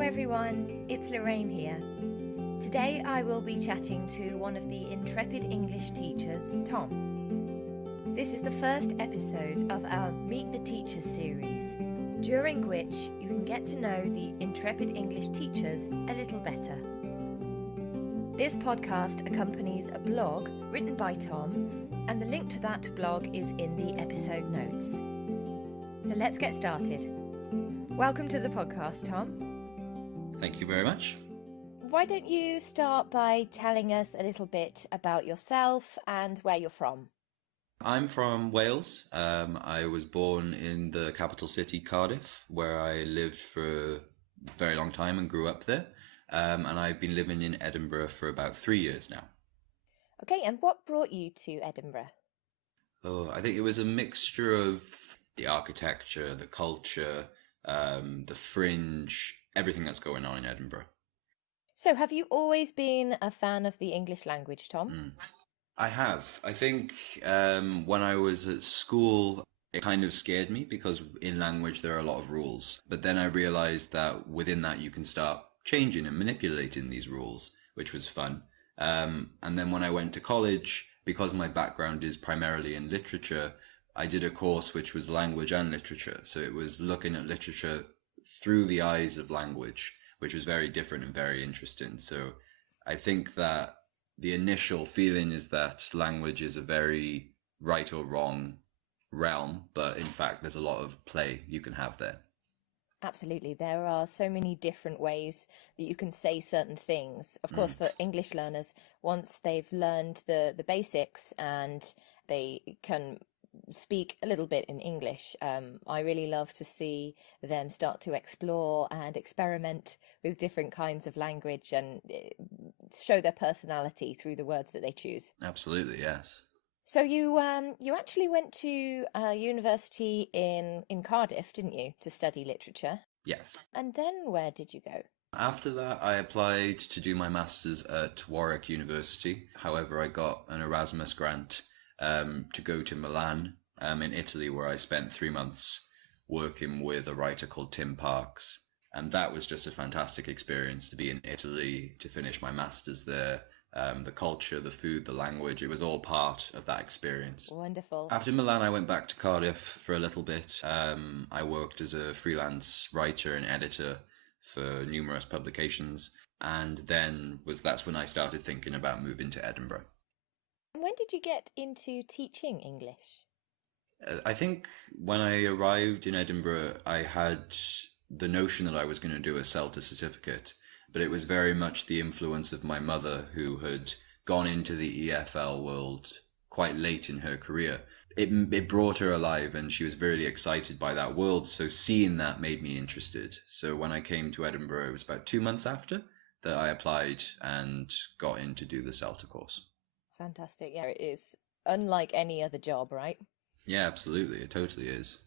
Hello everyone, it's Lorraine here. Today I will be chatting to one of the Intrepid English teachers, Tom. This is the first episode of our Meet the Teachers series, during which you can get to know the Intrepid English teachers a little better. This podcast accompanies a blog written by Tom, and the link to that blog is in the episode notes. So let's get started. Welcome to the podcast, Tom. Thank you very much. Why don't you start by telling us a little bit about yourself and where you're from? I'm from Wales. I was born in the capital city, Cardiff, where I lived for a very long time and grew up there. And I've been living in Edinburgh for about 3 years now. Okay, and what brought you to Edinburgh? I think it was a mixture of the architecture, the culture, the fringe, everything that's going on in Edinburgh. So have you always been a fan of the English language, Tom? I have. I think when I was at school, it kind of scared me because in language there are a lot of rules. But then I realized that within that you can start changing and manipulating these rules, which was fun. And then when I went to college, because my background is primarily in literature, I did a course which was language and literature. So it was looking at literature through the eyes of language, which was very different and very interesting. So I think that the initial feeling is that language is a very right or wrong realm, but in fact there's a lot of play you can have there. Absolutely. There are so many different ways that you can say certain things. Of course, for English learners, once they've learned the basics and they can speak a little bit in English, I really love to see them start to explore and experiment with different kinds of language and show their personality through the words that they choose. Absolutely, yes. So you actually went to university in Cardiff, didn't you, to study literature? Yes. And then where did you go? After that, I applied to do my master's at Warwick University. However, I got an Erasmus grant to go to Milan in Italy, where I spent 3 months working with a writer called Tim Parks. And that was just a fantastic experience to be in Italy, to finish my master's there. The culture, the food, the language, it was all part of that experience. Wonderful. After Milan, I went back to Cardiff for a little bit. I worked as a freelance writer and editor for numerous publications. And then that's when I started thinking about moving to Edinburgh. When did you get into teaching English? I think when I arrived in Edinburgh, I had the notion that I was going to do a CELTA certificate, but it was very much the influence of my mother, who had gone into the EFL world quite late in her career. It brought her alive, and she was really excited by that world, so seeing that made me interested. So when I came to Edinburgh, it was about 2 months after that I applied and got in to do the CELTA course. Fantastic. Yeah, it is unlike any other job, right? Yeah, absolutely. It totally is.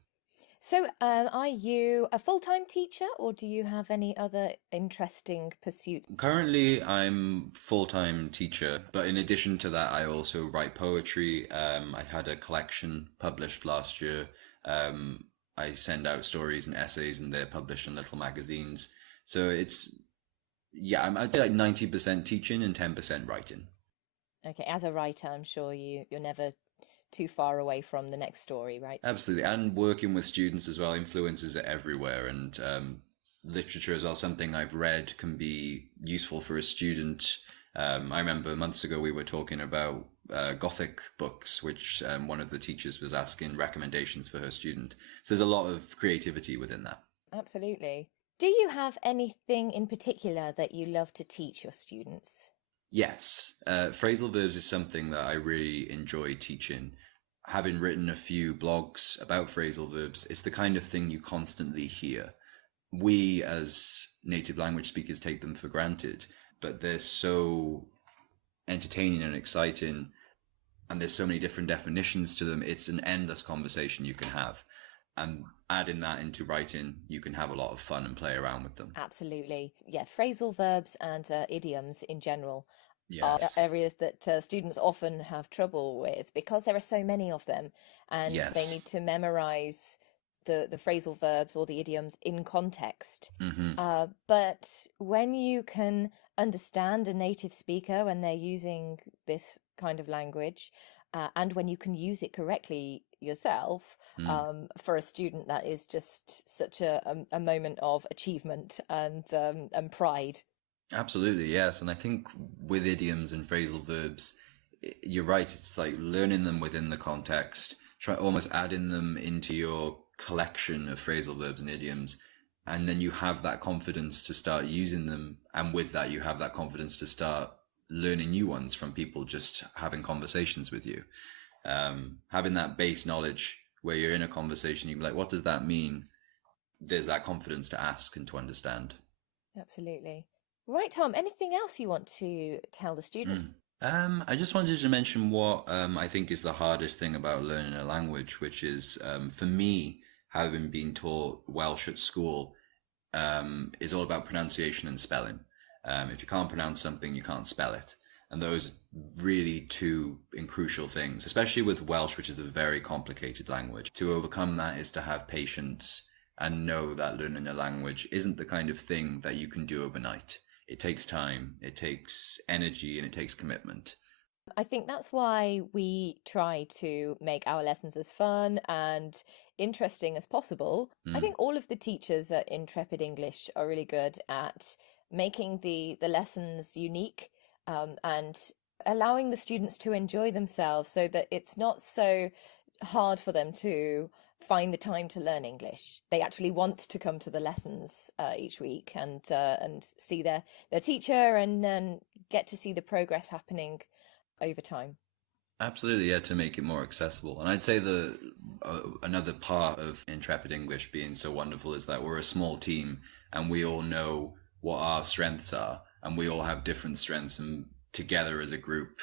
So are you a full-time teacher, or do you have any other interesting pursuits? Currently, I'm full-time teacher, but in addition to that, I also write poetry. I had a collection published last year. I send out stories and essays, and they're published in little magazines. So I'd say like 90% teaching and 10% writing. Okay, as a writer, I'm sure you're never too far away from the next story, right? Absolutely. And working with students as well, influences are everywhere. And literature as well, something I've read can be useful for a student. I remember months ago we were talking about Gothic books, which one of the teachers was asking recommendations for her student. So there's a lot of creativity within that. Absolutely. Do you have anything in particular that you love to teach your students? Yes, phrasal verbs is something that I really enjoy teaching. Having written a few blogs about phrasal verbs, it's the kind of thing you constantly hear. We as native language speakers take them for granted, but they're so entertaining and exciting, and there's so many different definitions to them. It's an endless conversation you can have. And adding that into writing, you can have a lot of fun and play around with them. Absolutely. Yeah, phrasal verbs and idioms in general Yes. are areas that students often have trouble with because there are so many of them, and Yes. they need to memorize the phrasal verbs or the idioms in context. Hmm. But when you can understand a native speaker when they're using this kind of language, and when you can use it correctly yourself, for a student, that is just such a moment of achievement and pride. Absolutely, yes. And I think with idioms and phrasal verbs, you're right. It's like learning them within the context, try almost adding them into your collection of phrasal verbs and idioms, and then you have that confidence to start using them. And with that, you have that confidence to start learning new ones from people just having conversations with you. Having that base knowledge where you're in a conversation, you're like, what does that mean? There's that confidence to ask and to understand. Absolutely. Right, Tom, anything else you want to tell the students? I just wanted to mention what I think is the hardest thing about learning a language, which is for me, having been taught Welsh at school, is all about pronunciation and spelling. If you can't pronounce something, you can't spell it. And those really two crucial things, especially with Welsh, which is a very complicated language. To overcome that is to have patience and know that learning a language isn't the kind of thing that you can do overnight. It takes time, it takes energy, and it takes commitment. I think that's why we try to make our lessons as fun and interesting as possible. I think all of the teachers at Intrepid English are really good at making the lessons unique, and allowing the students to enjoy themselves so that it's not so hard for them to find the time to learn English. They actually want to come to the lessons each week and see their teacher and get to see the progress happening over time. Absolutely, yeah, to make it more accessible. And I'd say the another part of Intrepid English being so wonderful is that we're a small team and we all know what our strengths are, and we all have different strengths, and together as a group,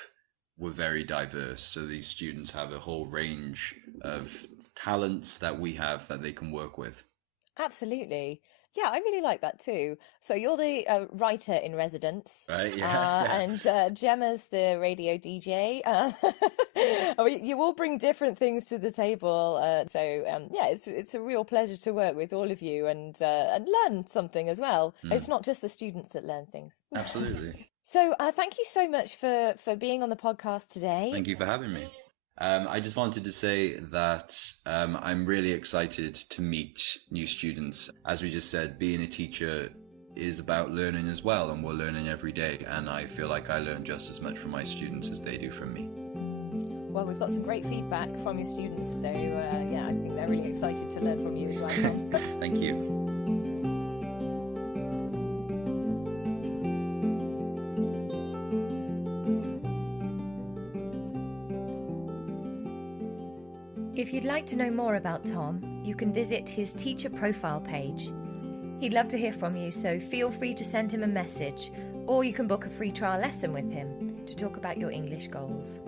we're very diverse. So these students have a whole range of talents that we have that they can work with. Absolutely. Yeah, I really like that too. So you're the writer in residence, Right? Yeah, yeah. and Gemma's the radio DJ. You all bring different things to the table. Yeah, it's a real pleasure to work with all of you and learn something as well. It's not just the students that learn things. Absolutely. So thank you so much for being on the podcast today. Thank you for having me. I just wanted to say that I'm really excited to meet new students. As we just said, being a teacher is about learning as well, and we're learning every day. And I feel like I learn just as much from my students as they do from me. Well, we've got some great feedback from your students. So yeah, I think they're really excited to learn from you as well, Tom. Thank you. If you'd like to know more about Tom, you can visit his teacher profile page. He'd love to hear from you, so feel free to send him a message, or you can book a free trial lesson with him to talk about your English goals.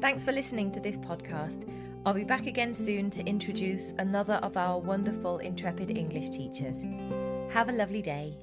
Thanks for listening to this podcast. I'll be back again soon to introduce another of our wonderful Intrepid English teachers. Have a lovely day.